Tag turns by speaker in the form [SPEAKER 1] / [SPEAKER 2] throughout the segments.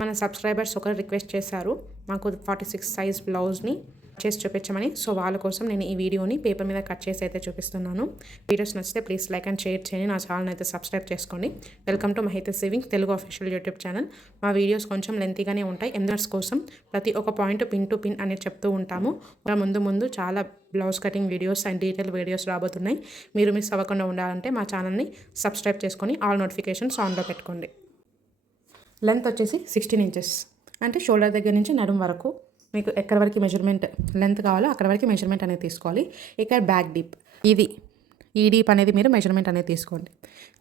[SPEAKER 1] మన సబ్స్క్రైబర్స్ ఒకరు రిక్వెస్ట్ చేశారు మాకు ఫార్టీ సిక్స్ సైజ్ బ్లౌజ్ని చేసి చూపించమని. సో వాళ్ళ కోసం నేను ఈ వీడియోని పేపర్ మీద కట్ చేసి అయితే చూపిస్తున్నాను. వీడియోస్ నచ్చితే ప్లీజ్ లైక్ అండ్ షేర్ చేయండి. నా ఛానల్ అయితే సబ్స్క్రైబ్ చేసుకోండి. Welcome to Mahitha saving Telugu official YouTube channel. మా వీడియోస్ కొంచెం లెంతీగానే ఉంటాయి. ఎందర్స్ కోసం ప్రతి ఒక్క పాయింట్ పిన్ టు పిన్ అనేది చెప్తూ ఉంటాము. ముందు ముందు చాలా blouse cutting videos and detail videos రాబోతున్నాయి. మీరు మిస్ అవ్వకుండా ఉండాలంటే మా ఛానల్ని సబ్స్క్రైబ్ చేసుకొని ఆల్ నోటిఫికేషన్స్ ఆన్లో పెట్టుకోండి. లెంత్ వచ్చేసి సిక్స్టీన్ ఇంచెస్. అంటే షోల్డర్ దగ్గర నుంచి నడుం వరకు మీకు ఎక్కడ వరకు మెజర్మెంట్ లెంత్ కావాలో అక్కడ వరకు మెజర్మెంట్ అనేది తీసుకోవాలి. ఇక్కడ బ్యాక్ డీప్. ఇది. ఈ డీప్ అనేది మీరు మెజర్మెంట్ అనేది తీసుకోండి.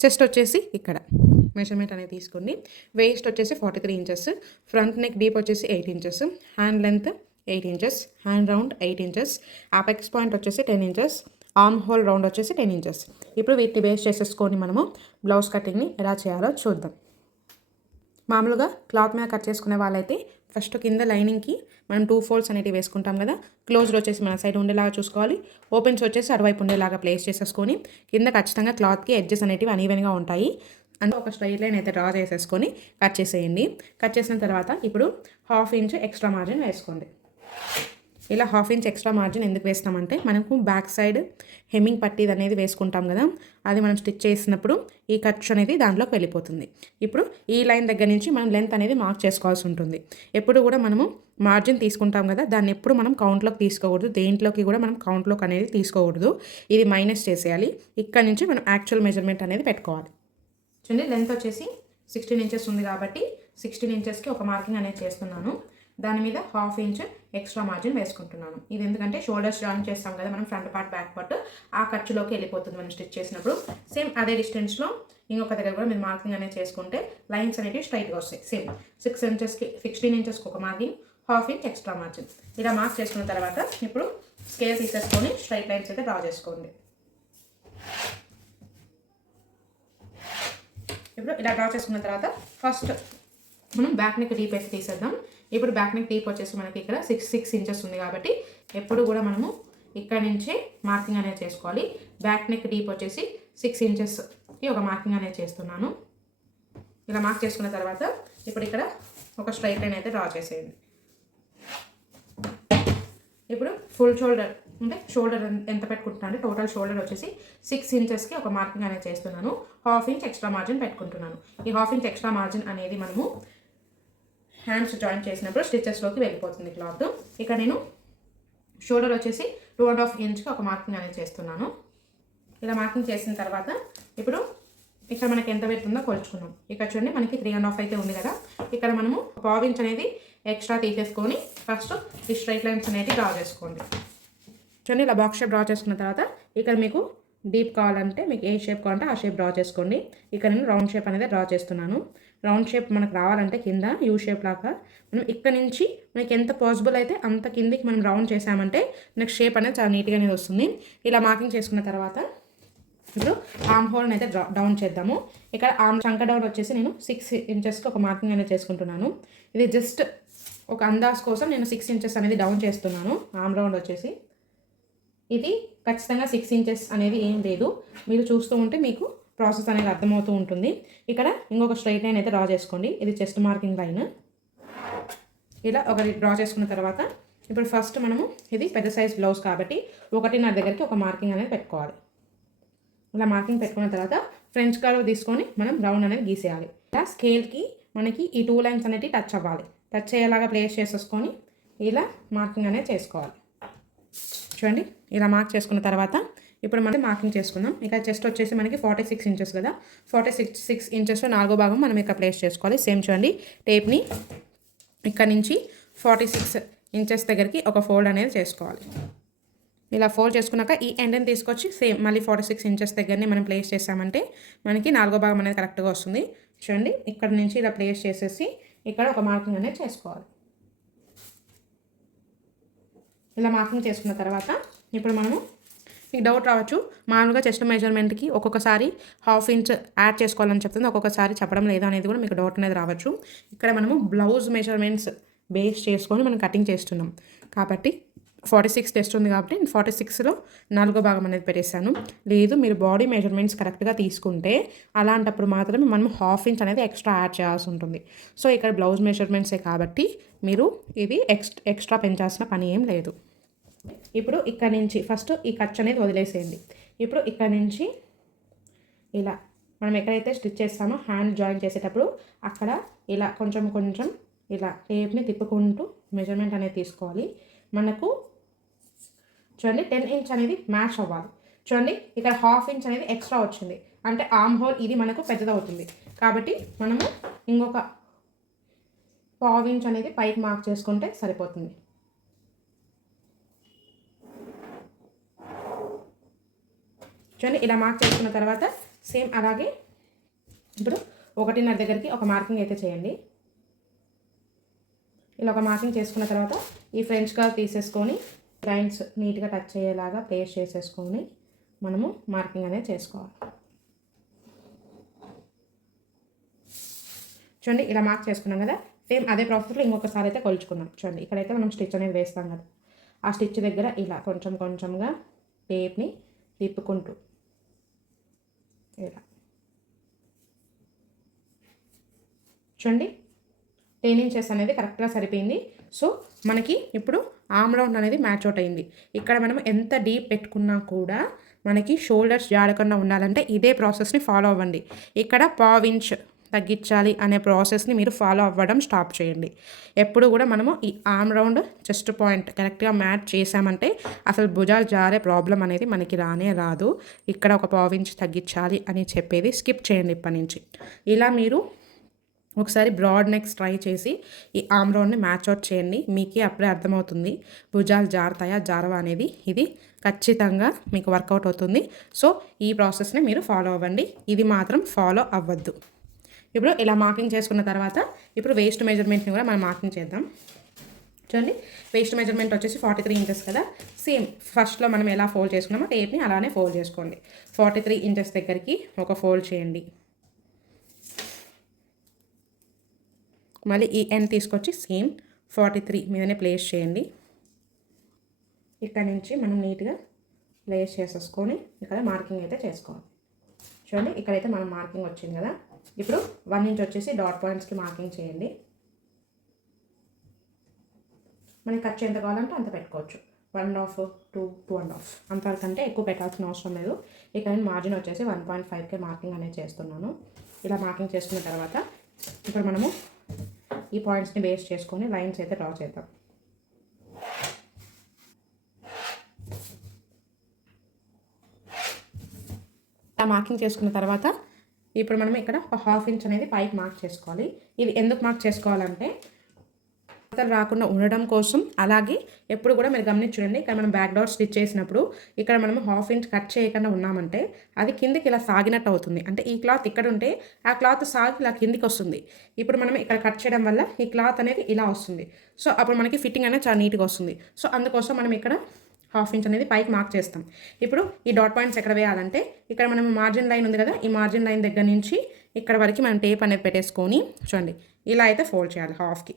[SPEAKER 1] చెస్ట్ వచ్చేసి ఇక్కడ. మెజర్మెంట్ అనేది తీసుకోండి. వేస్ట్ వచ్చేసి forty three inches. Front neck deep వచ్చేసి eight inches. Hand length eight inches. Hand round eight inches. Apex point వచ్చేసి ten inches. Arm hole round వచ్చేసి టెన్ ఇంచెస్. ఇప్పుడు వీటిని బేస్ చేసేసుకొని మనము బ్లౌజ్ కటింగ్ని ఎలా చేయాలో చూద్దాం. మామూలుగా క్లాత్ మీద కట్ చేసుకునే వాళ్ళైతే ఫస్ట్ కింద లైనింగ్కి మనం టూ ఫోల్డ్స్ అనేవి వేసుకుంటాం కదా క్లోజ్డ్ వచ్చేసి మన సైడ్ ఉండేలాగా చూసుకోవాలి. ఓపెన్స్ వచ్చేసి అటువైపు ఉండేలాగా ప్లేస్ చేసేసుకొని కింద ఖచ్చితంగా క్లాత్కి ఎడ్జెస్ అనేటివి అనీవెన్గా ఉంటాయి. అంటే ఒక స్ట్రైట్ లైన్ అయితే డ్రా చేసేసుకొని కట్ చేసేయండి. కట్ చేసిన తర్వాత ఇప్పుడు హాఫ్ ఇంచ్ ఎక్స్ట్రా మార్జిన్ వేసుకోండి. ఇలా హాఫ్ ఇంచ్ ఎక్స్ట్రా మార్జిన్ ఎందుకు వేస్తామంటే మనకు బ్యాక్ సైడ్ హెమ్మింగ్ పట్టీది అనేది వేసుకుంటాం కదా అది మనం స్టిచ్ చేసినప్పుడు ఈ ఖర్చు అనేది దాంట్లోకి వెళ్ళిపోతుంది. ఇప్పుడు ఈ లైన్ దగ్గర నుంచి మనం లెంత్ అనేది మార్క్ చేసుకోవాల్సి ఉంటుంది. ఎప్పుడు కూడా మనము మార్జిన్ తీసుకుంటాం కదా దాన్ని ఎప్పుడు మనం కౌంట్లోకి తీసుకోకూడదు దేంట్లోకి కూడా మనం కౌంట్లోకి అనేది తీసుకోకూడదు. ఇది మైనస్ చేసేయాలి. ఇక్కడ నుంచి మనం యాక్చువల్ మెజర్మెంట్ అనేది పెట్టుకోవాలి. చూడండి లెంత్ వచ్చేసి సిక్స్టీన్ ఇంచెస్ ఉంది కాబట్టి సిక్స్టీన్ ఇంచెస్కి ఒక మార్కింగ్ అనేది చేస్తున్నాను. దాని మీద హాఫ్ ఇంచ్ ఎక్స్ట్రా మార్జిన్ వేసుకుంటున్నాను. ఇది ఎందుకంటే షోల్డర్స్ జాయిన్ చేస్తాం కదా మనం ఫ్రంట్ పార్ట్ బ్యాక్ పార్ట్ ఆ ఖర్చులోకి వెళ్ళిపోతుంది మనం స్టిచ్ చేసినప్పుడు. సేమ్ అదే డిస్టెన్స్లో ఇంకొక దగ్గర కూడా మీరు మార్కింగ్ అనేది చేసుకుంటే లైన్స్ అనేవి స్ట్రైట్గా వస్తాయి. సేమ్ సిక్స్ ఇంచెస్కి సిక్స్టీన్ ఇంచెస్కి ఒక marking half inch extra margin ఇలా మార్క్ చేసుకున్న తర్వాత ఇప్పుడు స్కేల్ తీసేసుకొని స్ట్రైట్ లైన్స్ అయితే డ్రా చేసుకోండి. ఇప్పుడు ఇలా డ్రా చేసుకున్న తర్వాత ఫస్ట్ మనం బ్యాక్ నెక్ డీప్ అయితే తీసేద్దాం. ఇప్పుడు బ్యాక్ నెక్ డీప్ వచ్చేసి మనకి ఇక్కడ సిక్స్ సిక్స్ ఇంచెస్ ఉంది కాబట్టి ఎప్పుడు కూడా మనము ఇక్కడ నుంచి మార్కింగ్ అనేది చేసుకోవాలి. బ్యాక్ నెక్ డీప్ వచ్చేసి సిక్స్ ఇంచెస్కి ఒక మార్కింగ్ అనేది చేస్తున్నాను. ఇలా మార్క్ చేసుకున్న తర్వాత ఇప్పుడు ఇక్కడ ఒక స్ట్రైట్ లైన్ అయితే డ్రా చేసేయండి. ఇప్పుడు ఫుల్ షోల్డర్ అంటే షోల్డర్ ఎంత పెట్టుకుంటున్నాను? అంటే టోటల్ షోల్డర్ వచ్చేసి సిక్స్ ఇంచెస్కి ఒక మార్కింగ్ అనేది చేస్తున్నాను. హాఫ్ ఇంచ్ ఎక్స్ట్రా మార్జిన్ పెట్టుకుంటున్నాను. ఈ హాఫ్ ఇంచ్ ఎక్స్ట్రా మార్జిన్ అనేది మనము హ్యాండ్స్ జాయిన్ చేసినప్పుడు స్టిచెస్లోకి వెళ్ళిపోతుంది క్లాత్. ఇక్కడ నేను షోల్డర్ వచ్చేసి టూ అండ్ హాఫ్ ఇంచ్కి ఒక మార్కింగ్ అనేది చేస్తున్నాను. ఇలా మార్కింగ్ చేసిన తర్వాత ఇప్పుడు ఇక్కడ మనకి ఎంత పెడుతుందో కొలుచుకున్నాం ఇక్కడ చూడండి మనకి త్రీ అండ్ హాఫ్ అయితే ఉంది కదా. ఇక్కడ మనము పావు ఇంచ్ అనేది ఎక్స్ట్రా తీసేసుకొని ఫస్ట్ ఈ స్ట్రైట్ లైన్స్ అనేది డ్రా చేసుకోండి. చూడండి ఇలా బాక్స్ షేప్ డ్రా చేసుకున్న తర్వాత ఇక్కడ మీకు డీప్ కావాలంటే మీకు ఏ షేప్ కావాలంటే ఆ షేప్ డ్రా చేసుకోండి. ఇక్కడ నేను రౌండ్ షేప్ అనేది డ్రా చేస్తున్నాను. రౌండ్ షేప్ మనకు రావాలంటే కింద యూ షేప్ లాగా మనం ఇక్కడ నుంచి మనకి ఎంత పాసిబుల్ అయితే అంత కిందికి మనం రౌండ్ చేసామంటే నెక్స్ట్ షేప్ అనేది చాలా నీట్గా అనేది వస్తుంది. ఇలా మార్కింగ్ చేసుకున్న తర్వాత ఇప్పుడు ఆమ్ హోల్ని అయితే డౌన్ చేద్దాము. ఇక్కడ ఆమ్ చంక డౌన్ వచ్చేసి నేను సిక్స్ ఇంచెస్కి ఒక మార్కింగ్ అనేది చేసుకుంటున్నాను. ఇది జస్ట్ ఒక అందాజ్ కోసం నేను సిక్స్ ఇంచెస్ అనేది డౌన్ చేస్తున్నాను. ఆమ్ రౌండ్ వచ్చేసి. ఇది ఖచ్చితంగా సిక్స్ ఇంచెస్ అనేది ఏం లేదు. మీరు చూస్తూ ఉంటే మీకు ప్రాసెస్ అనేది అర్థమవుతూ ఉంటుంది. ఇక్కడ ఇంకొక స్ట్రైట్ లైన్ అయితే డ్రా చేసుకోండి. ఇది చెస్ట్ మార్కింగ్ లైన్. ఇలా ఒకటి డ్రా చేసుకున్న తర్వాత ఇప్పుడు ఫస్ట్ మనము ఇది పెద్ద సైజ్ బ్లౌజ్ కాబట్టి ఒకటిన్నర దగ్గరికి ఒక మార్కింగ్ అనేది పెట్టుకోవాలి. ఇలా మార్కింగ్ పెట్టుకున్న తర్వాత ఫ్రెంచ్ కర్వ్ తీసుకొని మనం రౌండ్ అనేది గీసేయాలి. ఇలా స్కేల్కి మనకి ఈ టూ లైన్స్ అనేవి టచ్ అవ్వాలి. టచ్ అయ్యేలాగా ప్లేస్ చేసేసుకొని ఇలా మార్కింగ్ అనేది చేసుకోవాలి. చూడండి ఇలా మార్క్ చేసుకున్న తర్వాత ఇప్పుడు మనం మార్కింగ్ చేసుకుందాం. ఇక చెస్ట్ వచ్చేసి మనకి ఫార్టీ సిక్స్ ఇంచెస్ కదా. ఫార్టీ సిక్స్ సిక్స్ ఇంచెస్లో నాలుగో భాగం మనం ఇక్కడ ప్లేస్ చేసుకోవాలి. సేమ్ చూడండి. టేప్ని ఇక్కడ నుంచి ఫార్టీ సిక్స్ ఇంచెస్ దగ్గరికి ఒక ఫోల్డ్ అనేది చేసుకోవాలి. ఇలా ఫోల్డ్ చేసుకున్నాక ఈ ఎండ్ని తీసుకొచ్చి సేమ్ మళ్ళీ ఫార్టీ సిక్స్ ఇంచెస్ దగ్గరనే మనం ప్లేస్ చేసామంటే మనకి నాలుగో భాగం అనేది కరెక్ట్గా వస్తుంది. చూడండి. ఇక్కడ నుంచి ఇలా ప్లేస్ చేసేసి ఇక్కడ ఒక మార్కింగ్ అనేది చేసుకోవాలి. ఇలా మార్కింగ్ చేసుకున్న తర్వాత ఇప్పుడు మనము మీకు డౌట్ రావచ్చు. మామూలుగా చెస్ట్ మెజర్మెంట్కి ఒక్కొక్కసారి హాఫ్ ఇంచ్ యాడ్ చేసుకోవాలని చెప్తుంది. ఒక్కొక్కసారి చెప్పడం లేదా అనేది కూడా మీకు డౌట్ అనేది రావచ్చు. ఇక్కడ మనము బ్లౌజ్ మెజర్మెంట్స్ బేస్ చేసుకొని మనం కటింగ్ చేస్తున్నాం. కాబట్టి ఫార్టీ సిక్స్ టెస్ట్ ఉంది కాబట్టి నేను ఫార్టీ సిక్స్లో నాలుగో భాగం అనేది పెట్టేశాను. లేదు మీరు బాడీ మెజర్మెంట్స్ కరెక్ట్గా తీసుకుంటే అలాంటప్పుడు మాత్రమే మనం హాఫ్ ఇంచ్ అనేది ఎక్స్ట్రా యాడ్ చేయాల్సి ఉంటుంది. సో ఇక్కడ బ్లౌజ్ మెజర్మెంట్సే కాబట్టి మీరు ఇది ఎక్స్ ఎక్స్ట్రా పెంచాల్సిన పని ఏం లేదు. ఇప్పుడు ఇక్కడ నుంచి ఫస్ట్ ఈ ఖర్చు అనేది వదిలేసేయండి. ఇప్పుడు ఇక్కడ నుంచి ఇలా మనం ఎక్కడైతే స్టిచ్ చేస్తామో హ్యాండ్ జాయిన్ చేసేటప్పుడు అక్కడ ఇలా కొంచెం కొంచెం ఇలా టేప్ని తిప్పుకుంటూ మెజర్మెంట్ అనేది తీసుకోవాలి. మనకు చూడండి టెన్ ఇంచ్ అనేది మ్యాచ్ అవ్వాలి. చూడండి ఇక్కడ హాఫ్ ఇంచ్ అనేది ఎక్స్ట్రా వచ్చింది. అంటే ఆమ్ హోల్ ఇది మనకు పెద్దదవుతుంది కాబట్టి మనము ఇంకొక పావు ఇంచ్ అనేది పైకి మార్క్ చేసుకుంటే సరిపోతుంది. చూడండి ఇలా మార్క్ చేసుకున్న తర్వాత సేమ్ అలాగే ఇప్పుడు ఒకటిన్నర దగ్గరికి ఒక మార్కింగ్ అయితే చేయండి. ఇలా ఒక మార్కింగ్ చేసుకున్న తర్వాత ఈ ఫ్రెంచ్ కర్వ్ తీసేసుకొని లైన్స్ నీట్గా టచ్ అయ్యేలాగా ప్లేస్ చేసేసుకొని మనము మార్కింగ్ అనేది చేసుకోవాలి. చూడండి ఇలా మార్క్ చేసుకున్నాం కదా? సేమ్ అదే ప్రాసెస్లో ఇంకొకసారి అయితే కొలుచుకున్నాం చూడండి ఇక్కడైతే మనం స్టిచ్ అనేది వేస్తాం కదా? ఆ స్టిచ్ దగ్గర ఇలా కొంచెం కొంచెంగా టేప్ని తిప్పుకుంటూ ఇలా చూడండి టెన్ ఇంచెస్ అనేది కరెక్ట్గా సరిపోయింది. సో మనకి ఇప్పుడు ఆమ్ రౌండ్ అనేది మ్యాచ్ అవుట్ అయింది. ఇక్కడ మనం ఎంత డీప్ పెట్టుకున్నా కూడా మనకి షోల్డర్స్ జాడకుండా ఉండాలంటే ఇదే ప్రాసెస్ని ఫాలో అవ్వండి. ఇక్కడ పావు ఇంచ్ తగ్గించాలి అనే ప్రాసెస్ని మీరు ఫాలో అవ్వడం స్టాప్ చేయండి. ఎప్పుడు కూడా మనము ఈ ఆమ్ రౌండ్ చెస్ట్ పాయింట్ కరెక్ట్గా మ్యాచ్ చేసామంటే అసలు భుజాలు జారే ప్రాబ్లం అనేది మనకి రానే రాదు. ఇక్కడ ఒక పావించి తగ్గించాలి అని చెప్పేది స్కిప్ చేయండి ఇప్పటి నుంచి. ఇలా మీరు ఒకసారి బ్రాడ్ నెక్స్ ట్రై చేసి ఈ ఆమ్ రౌండ్ని మ్యాచ్ అవుట్ చేయండి. మీకే అప్పుడే అర్థమవుతుంది భుజాలు జారుతాయా జారవా అనేది. ఇది ఖచ్చితంగా మీకు వర్కౌట్ అవుతుంది. సో ఈ ప్రాసెస్ని మీరు ఫాలో అవ్వండి. ఇది మాత్రం ఫాలో అవ్వద్దు. ఇప్పుడు ఇలా మార్కింగ్ చేసుకున్న తర్వాత ఇప్పుడు వేస్ట్ మెజర్మెంట్ని కూడా మనం మార్కింగ్ చేద్దాం. చూడండి వేస్ట్ మెజర్మెంట్ వచ్చేసి ఫార్టీ త్రీ ఇంచెస్ కదా సేమ్ ఫస్ట్లో మనం ఎలా ఫోల్డ్ చేసుకున్నామో టేప్ని అలానే ఫోల్డ్ చేసుకోండి. ఫార్టీ త్రీ ఇంచెస్ దగ్గరికి ఒక ఫోల్డ్ చేయండి. మళ్ళీ ఈ ఎన్ తీసుకొచ్చి సేమ్ ఫార్టీ త్రీ మీదనే ప్లేస్ చేయండి. ఇక్కడ నుంచి మనం నీట్గా ప్లేస్ చేసేసుకొని ఇక్కడ మార్కింగ్ అయితే చేసుకోవాలి. చూడండి ఇక్కడైతే మనం మార్కింగ్ వచ్చింది కదా. ఇప్పుడు వన్ ఇంచ్ వచ్చేసి డాట్ పాయింట్స్కి మార్కింగ్ చేయండి. మనకి ఖర్చు ఎంత కావాలంటే అంత పెట్టుకోవచ్చు. One and half two two and half అంతవరకంటే ఎక్కువ పెట్టాల్సిన అవసరం లేదు. ఇక నేను మార్జిన్ వచ్చేసి వన్ పాయింట్ ఫైవ్కే మార్కింగ్ అనేది చేస్తున్నాను. ఇలా మార్కింగ్ చేసుకున్న తర్వాత ఇప్పుడు మనము ఈ పాయింట్స్ని బేస్ చేసుకొని లైన్స్ అయితే డ్రా చేద్దాం. ఇలా మార్కింగ్ చేసుకున్న తర్వాత ఇప్పుడు మనం ఇక్కడ ఒక హాఫ్ ఇంచ్ అనేది పైకి మార్క్ చేసుకోవాలి. ఇది ఎందుకు మార్క్ చేసుకోవాలంటే ముడతలు రాకుండా ఉండడం కోసం అలాగే ఎప్పుడు కూడా మీరు గమనించండి ఇక్కడ మనం బ్యాక్ డౌట్ స్టిచ్ చేసినప్పుడు ఇక్కడ మనం హాఫ్ ఇంచ్ కట్ చేయకుండా ఉన్నామంటే అది కిందికి ఇలా సాగినట్టు అవుతుంది. అంటే ఈ క్లాత్ ఇక్కడ ఉంటే ఆ క్లాత్ సాగి ఇలా కిందికి వస్తుంది. ఇప్పుడు మనం ఇక్కడ కట్ చేయడం వల్ల ఈ క్లాత్ అనేది ఇలా వస్తుంది. సో అప్పుడు మనకి ఫిట్టింగ్ అనేది చాలా నీట్గా వస్తుంది. సో అందుకోసం మనం ఇక్కడ హాఫ్ ఇంచ్ అనేది పైకి మార్క్ చేస్తాం. ఇప్పుడు ఈ డాట్ పాయింట్స్ ఎక్కడ వేయాలంటే ఇక్కడ మనం మార్జిన్ లైన్ ఉంది కదా ఈ మార్జిన్ లైన్ దగ్గర నుంచి ఇక్కడ వరకు మనం టేప్ అనేది పెట్టేసుకొని చూడండి ఇలా అయితే ఫోల్డ్ చేయాలి హాఫ్కి.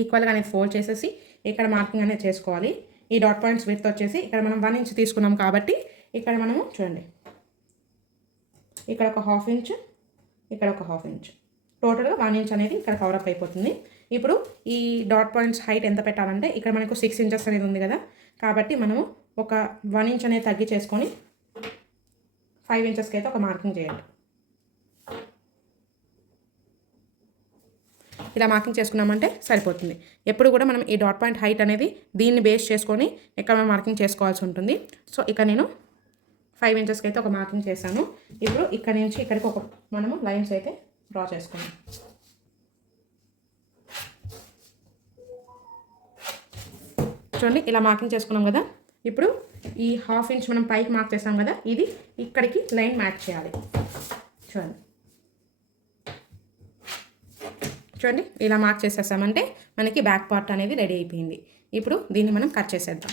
[SPEAKER 1] ఈక్వల్గా అనేది ఫోల్డ్ చేసేసి ఇక్కడ మార్కింగ్ అనేది చేసుకోవాలి. ఈ డాట్ పాయింట్స్ విత్ వచ్చేసి ఇక్కడ మనం వన్ ఇంచ్ తీసుకున్నాం కాబట్టి ఇక్కడ మనము చూడండి ఇక్కడ ఒక హాఫ్ ఇంచ్ ఇక్కడ ఒక హాఫ్ ఇంచ్. టోటల్గా వన్ ఇంచ్ అనేది ఇక్కడ కవరప్ అయిపోతుంది. ఇప్పుడు ఈ డాట్ పాయింట్స్ హైట్ ఎంత పెట్టాలంటే ఇక్కడ మనకు సిక్స్ ఇంచెస్ అనేది ఉంది కదా కాబట్టి మనము ఒక వన్ ఇంచ్ అనేది తగ్గి చేసుకొని ఫైవ్ ఇంచెస్కి అయితే ఒక మార్కింగ్ చేయండి. ఇలా మార్కింగ్ చేసుకున్నామంటే సరిపోతుంది. ఎప్పుడు కూడా మనం ఈ డాట్ పాయింట్ హైట్ అనేది దీన్ని బేస్ చేసుకొని ఇక్కడ మనం మార్కింగ్ చేసుకోవాల్సి ఉంటుంది. సో ఇక్కడ నేను ఫైవ్ ఇంచెస్కి అయితే ఒక మార్కింగ్ చేశాను. ఇప్పుడు ఇక్కడ నుంచి ఇక్కడికి ఒక మనము లైన్స్ అయితే డ్రా చేసుకున్నాం చూడండి ఇలా మార్కింగ్ చేసుకున్నాం కదా. ఇప్పుడు ఈ హాఫ్ ఇంచ్ మనం పైకి మార్క్ చేసాం కదా ఇది ఇక్కడికి లైన్ మ్యాచ్ చేయాలి. చూడండి. చూడండి ఇలా మార్క్ చేసేసామంటే మనకి బ్యాక్ పార్ట్ అనేది రెడీ అయిపోయింది. ఇప్పుడు దీన్ని మనం కట్ చేసేద్దాం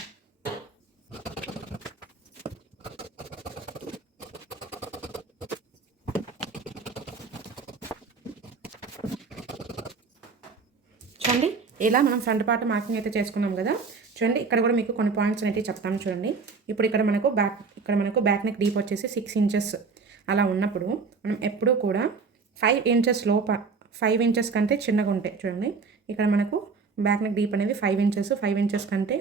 [SPEAKER 1] చూడండి ఇలా మనం ఫ్రంట్ పార్ట్ మార్కింగ్ అయితే చేసుకున్నాం కదా. చూడండి ఇక్కడ కూడా మీకు కొన్ని పాయింట్స్ అనేవి చెప్తాను చూడండి. ఇప్పుడు ఇక్కడ మనకు బ్యాక్ ఇక్కడ మనకు బ్యాక్ నెక్ డీప్ వచ్చేసి సిక్స్ ఇంచెస్ అలా ఉన్నప్పుడు మనం ఎప్పుడూ కూడా ఫైవ్ ఇంచెస్ లోప ఫైవ్ ఇంచెస్ కంటే చిన్నగా ఉంటాయి చూడండి. ఇక్కడ మనకు బ్యాక్ నెక్ డీప్ అనేది ఫైవ్ ఇంచెస్ ఫైవ్ ఇంచెస్ కంటే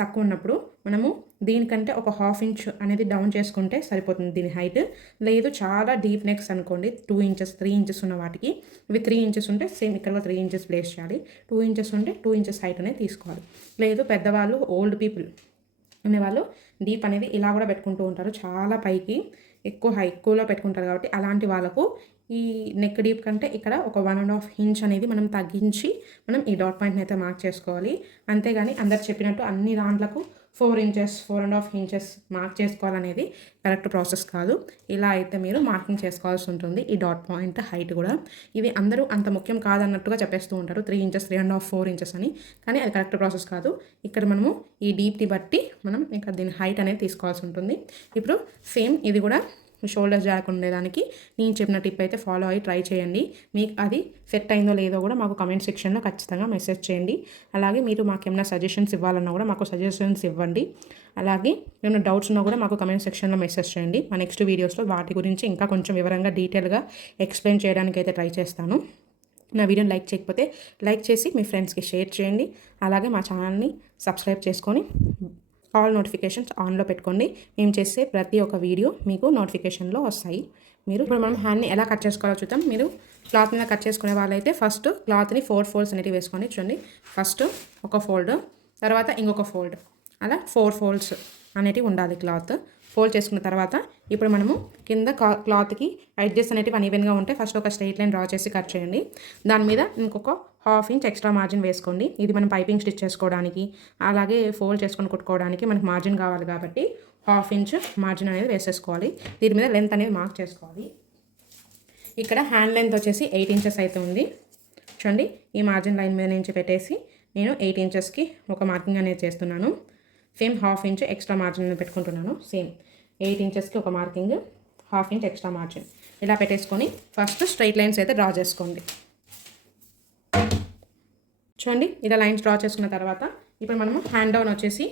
[SPEAKER 1] తక్కువ ఉన్నప్పుడు మనము దీనికంటే ఒక హాఫ్ ఇంచ్ అనేది డౌన్ చేసుకుంటే సరిపోతుంది దీని హైట్. లేదు చాలా డీప్ నెక్స్ అనుకోండి టూ ఇంచెస్ త్రీ ఇంచెస్ ఉన్న వాటికి. ఇవి త్రీ ఇంచెస్ ఉంటే సేమ్ ఇక్కడ త్రీ ఇంచెస్ ప్లేస్ చేయాలి. టూ ఇంచెస్ ఉంటే టూ ఇంచెస్ హైట్ అనేది తీసుకోవాలి. లేదు పెద్దవాళ్ళు ఓల్డ్ పీపుల్ అనేవాళ్ళు డీప్ అనేది ఇలా కూడా పెట్టుకుంటూ ఉంటారు. చాలా పైకి ఎక్కువ హై ఎక్కువలో పెట్టుకుంటారు కాబట్టి అలాంటి వాళ్ళకు ఈ నెక్ డీప్ కంటే ఇక్కడ ఒక వన్ అండ్ హాఫ్ ఇంచ్ అనేది మనం తగ్గించి మనం ఈ డాట్ పాయింట్ని అయితే మార్క్ చేసుకోవాలి. అంతేగాని అందరు చెప్పినట్టు అన్ని దాంట్లకు four inches four and half inches mark చేసుకోవాలనేది కరెక్ట్ ప్రాసెస్ కాదు. ఇలా అయితే మీరు మార్కింగ్ చేసుకోవాల్సి ఉంటుంది. ఈ డాట్ పాయింట్ హైట్ కూడా. ఇవి అందరూ అంత ముఖ్యం కాదన్నట్టుగా చెప్పేస్తూ ఉంటారు. Three inches three and half four inches అని. కానీ అది కరెక్ట్ ప్రాసెస్ కాదు. ఇక్కడ మనము ఈ డీప్ని బట్టి మనం ఇక్కడ దీని హైట్ అనేది తీసుకోవాల్సి ఉంటుంది. ఇప్పుడు సేమ్ ఇది కూడా షోల్డర్స్ జారకుండా ఉండేదానికి. నేను చెప్పిన టిప్ అయితే ఫాలో అయ్యి ట్రై చేయండి. మీకు అది సెట్ అయిందో లేదో కూడా మాకు కమెంట్ సెక్షన్లో ఖచ్చితంగా మెసేజ్ చేయండి. అలాగే మీరు మాకు ఏమైనా సజెషన్స్ ఇవ్వాలన్నా కూడా మాకు సజెషన్స్ ఇవ్వండి. అలాగే ఏమైనా డౌట్స్ ఉన్నా కూడా మాకు కమెంట్ సెక్షన్లో మెసేజ్ చేయండి. మా నెక్స్ట్ వీడియోస్లో వాటి గురించి ఇంకా కొంచెం వివరంగా డీటెయిల్గా ఎక్స్ప్లెయిన్ చేయడానికి అయితే ట్రై చేస్తాను. నా వీడియోని లైక్ చేయకపోతే లైక్ చేసి మీ ఫ్రెండ్స్కి షేర్ చేయండి. అలాగే మా ఛానల్ని సబ్స్క్రైబ్ చేసుకొని ఆల్ నోటిఫికేషన్స్ ఆన్లో పెట్టుకోండి. మేము చేసే ప్రతి ఒక్క వీడియో మీకు నోటిఫికేషన్లో వస్తాయి. మీరు ఇప్పుడు మనం హ్యాండ్ని ఎలా కట్ చేసుకోవాలో చూద్దాం. మీరు క్లాత్ మీద కట్ చేసుకునే వాళ్ళైతే ఫస్ట్ క్లాత్ని ఫోర్ ఫోల్డ్స్ అనేవి వేసుకొని చూడండి. ఫస్ట్ ఒక ఫోల్డ్ తర్వాత ఇంకొక ఫోల్డ్ అలా ఫోర్ ఫోల్డ్స్ అనేటివి ఉండాలి క్లాత్ ఫోల్డ్ చేసుకున్న తర్వాత ఇప్పుడు మనము కింద క్లాత్కి అడ్జస్ట్ అనేటివి అన్ఈవెన్గా ఉంటే ఫస్ట్ ఒక స్ట్రైట్ లైన్ డ్రా చేసి కట్ చేయండి. దాని మీద ఇంకొక హాఫ్ ఇంచ్ ఎక్స్ట్రా మార్జిన్ వేసుకోండి. ఇది మనం పైపింగ్ స్టిచ్ చేసుకోవడానికి అలాగే ఫోల్డ్ చేసుకొని కుట్టుకోవడానికి మనకు మార్జిన్ కావాలి కాబట్టి హాఫ్ ఇంచ్ మార్జిన్ అనేది వేసేసుకోవాలి. దీని మీద లెంత్ అనేది మార్క్ చేసుకోవాలి. ఇక్కడ హ్యాండ్ లెంత్ వచ్చేసి ఎయిట్ ఇంచెస్ అయితే ఉంది. చూడండి ఈ మార్జిన్ లైన్ మీద నుంచి పెట్టేసి నేను ఎయిట్ ఇంచెస్కి ఒక మార్కింగ్ అనేది చేస్తున్నాను. Same half inch extra margin పెట్టుకుంటున్నాను. సేమ్ ఎయిట్ ఇంచెస్కి ఒక marking half inch extra margin. ఇలా పెట్టేసుకొని ఫస్ట్ స్ట్రైట్ లైన్స్ అయితే డ్రా చేసుకోండి. చూడండి ఇలా లైన్స్ డ్రా చేసుకున్న తర్వాత ఇప్పుడు మనము హ్యాండ్ డౌన్ వచ్చేసి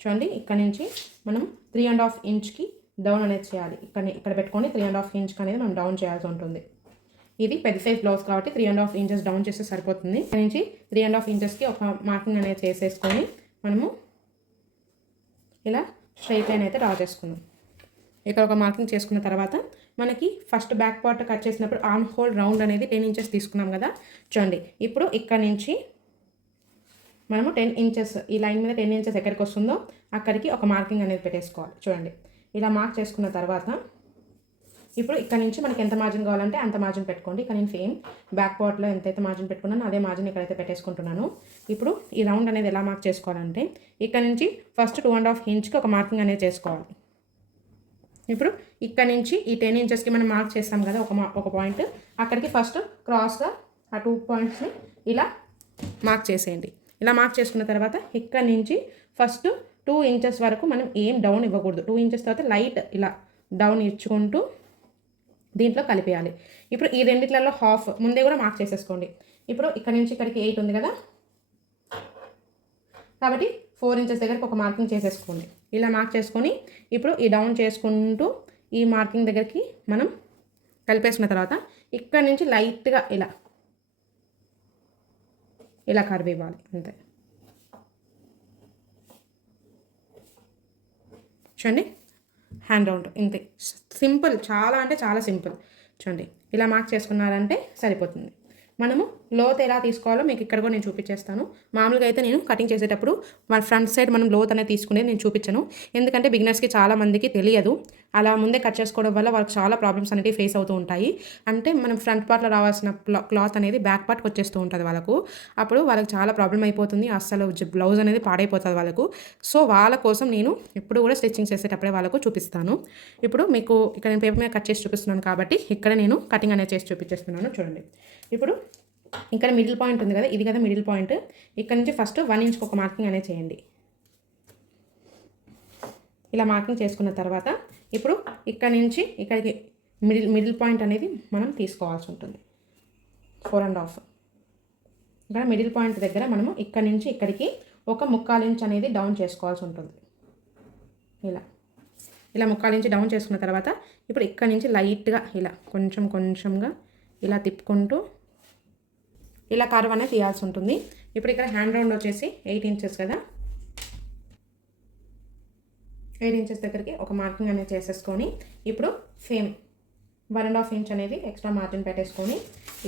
[SPEAKER 1] చూడండి ఇక్కడ నుంచి మనం త్రీ అండ్ హాఫ్ ఇంచ్కి డౌన్ అనేది చేయాలి. ఇక్కడ ఇక్కడ పెట్టుకొని త్రీ అండ్ హాఫ్ ఇంచ్కి అనేది మనం డౌన్ చేయాల్సి ఉంటుంది. ఇది పెద్ద సైజ్ బ్లౌజ్ కాబట్టి three and half inches down చేస్తే సరిపోతుంది. ఇక్కడ నుంచి త్రీ అండ్ హాఫ్ ఇంచెస్కి ఒక మార్కింగ్ అనేది చేసేసుకొని మనము ఇలా స్ట్రైట్ లైన్ అయితే డ్రా చేసుకుందాం. ఇక్కడ ఒక మార్కింగ్ చేసుకున్న తర్వాత మనకి ఫస్ట్ బ్యాక్ పార్ట్ కట్ చేసినప్పుడు ఆన్ హోల్ రౌండ్ అనేది టెన్ ఇంచెస్ తీసుకున్నాం కదా. చూడండి ఇప్పుడు ఇక్కడ నుంచి మనము టెన్ ఇంచెస్ ఈ లైన్ మీద టెన్ ఇంచెస్ ఎక్కడికి వస్తుందో అక్కడికి ఒక మార్కింగ్ అనేది పెట్టేసుకోవాలి. చూడండి ఇలా మార్క్ చేసుకున్న తర్వాత ఇప్పుడు ఇక్కడ నుంచి మనకి ఎంత మార్జిన్ కావాలంటే అంత మార్జిన్ పెట్టుకోండి. ఇక్కడ నేను సేమ్ బ్యాక్ పార్ట్లో ఎంతైతే మార్జిన్ పెట్టుకున్నానో అదే మార్జిన్ ఇక్కడైతే పెట్టేసుకుంటున్నాను. ఇప్పుడు ఈ రౌండ్ అనేది ఎలా మార్క్ చేసుకోవాలంటే ఇక్కడ నుంచి ఫస్ట్ టూ అండ్ హాఫ్ ఇంచ్కి ఒక మార్కింగ్ అనేది చేసుకోవాలి. ఇప్పుడు ఇక్కడ నుంచి ఈ టెన్ ఇంచెస్కి మనం మార్క్ చేస్తాం కదా ఒక ఒక పాయింట్ అక్కడికి ఫస్ట్ క్రాస్గా ఆ టూ పాయింట్స్ని ఇలా మార్క్ చేసేయండి. ఇలా మార్క్ చేసుకున్న తర్వాత ఇక్కడ నుంచి ఫస్ట్ టూ ఇంచెస్ వరకు మనం ఏం డౌన్ ఇవ్వకూడదు. టూ ఇంచెస్ తర్వాత లైట్ ఇలా డౌన్ ఇచ్చుకుంటూ దీంట్లో కలిపేయాలి. ఇప్పుడు ఈ రెండిట్లలో హాఫ్ ముందే కూడా మార్క్ చేసేసుకోండి. ఇప్పుడు ఇక్కడ నుంచి ఇక్కడికి ఎయిట్ ఉంది కదా? కాబట్టి ఫోర్ ఇంచెస్ దగ్గరకు ఒక మార్కింగ్ చేసేసుకోండి. ఇలా మార్క్ చేసుకొని ఇప్పుడు ఈ డౌన్ చేసుకుంటూ ఈ మార్కింగ్ దగ్గరికి మనం కలిపేసుకున్న తర్వాత ఇక్కడ నుంచి లైట్గా ఇలా ఇలా కర్వ్ ఇవ్వాలి. అంతే. చూడండి. హ్యాండ్ రౌండ్ ఇంతే. సింపుల్ చాలా అంటే చాలా సింపుల్. చూడండి ఇలా మార్క్ చేసుకున్నారంటే సరిపోతుంది. మనము లోత్ ఎలా తీసుకోవాలో మీకు ఇక్కడ కూడా నేను చూపించేస్తాను. మామూలుగా అయితే నేను కటింగ్ చేసేటప్పుడు మన ఫ్రంట్ సైడ్ మనం లోత్ అనేది తీసుకునేది నేను చూపించను. ఎందుకంటే బిగినర్స్కి చాలా మందికి తెలియదు. అలా ముందే కట్ చేసుకోవడం వల్ల వాళ్ళకి చాలా ప్రాబ్లమ్స్ అనేవి ఫేస్ అవుతూ ఉంటాయి. అంటే మనం ఫ్రంట్ పార్ట్లో రావాల్సిన క్లాత్ అనేది బ్యాక్ పార్ట్కి వచ్చేస్తూ ఉంటుంది వాళ్ళకు. అప్పుడు వాళ్ళకి చాలా ప్రాబ్లం అయిపోతుంది. అస్సలు బ్లౌజ్ అనేది పాడైపోతుంది వాళ్ళకు. సో వాళ్ళ కోసం నేను ఎప్పుడు కూడా స్టిచ్చింగ్ చేసేటప్పుడే వాళ్ళకు చూపిస్తాను. ఇప్పుడు మీకు ఇక్కడ నేను పేపర్ మీద కట్ చేసి చూపిస్తున్నాను కాబట్టి ఇక్కడ నేను కటింగ్ అనేది చేసి చూపించేస్తున్నాను. చూడండి. ఇప్పుడు ఇక్కడ మిడిల్ పాయింట్ ఉంది కదా ఇది కదా మిడిల్ పాయింట్ ఇక్కడ నుంచి ఫస్ట్ వన్ ఇంచ్కి ఒక మార్కింగ్ అనేది చేయండి. ఇలా మార్కింగ్ చేసుకున్న తర్వాత ఇప్పుడు ఇక్కడ నుంచి ఇక్కడికి మిడిల్ మిడిల్ పాయింట్ అనేది మనం తీసుకోవాల్సి ఉంటుంది. ఫోర్ అండ్ హాఫ్ ఇక్కడ మిడిల్ పాయింట్ దగ్గర మనము ఇక్కడ నుంచి ఇక్కడికి ఒక ముక్కాలు ఇంచ్ అనేది డౌన్ చేసుకోవాల్సి ఉంటుంది. ఇలా. ఇలా ముక్కాలు ఇంచ్ డౌన్ చేసుకున్న తర్వాత ఇప్పుడు ఇక్కడ నుంచి లైట్గా ఇలా కొంచెం కొంచెంగా ఇలా తిప్పుకుంటూ ఇలా కర్వ్ అనేది తీయాల్సి ఉంటుంది. ఇప్పుడు ఇక్కడ హ్యాండ్ రౌండ్ వచ్చేసి ఎయిట్ ఇంచెస్ కదా. ఎయిట్ ఇంచెస్ దగ్గరికి ఒక మార్కింగ్ అనేది చేసేసుకొని ఇప్పుడు same one and half inch అనేది ఎక్స్ట్రా మార్జిన్ పెట్టేసుకొని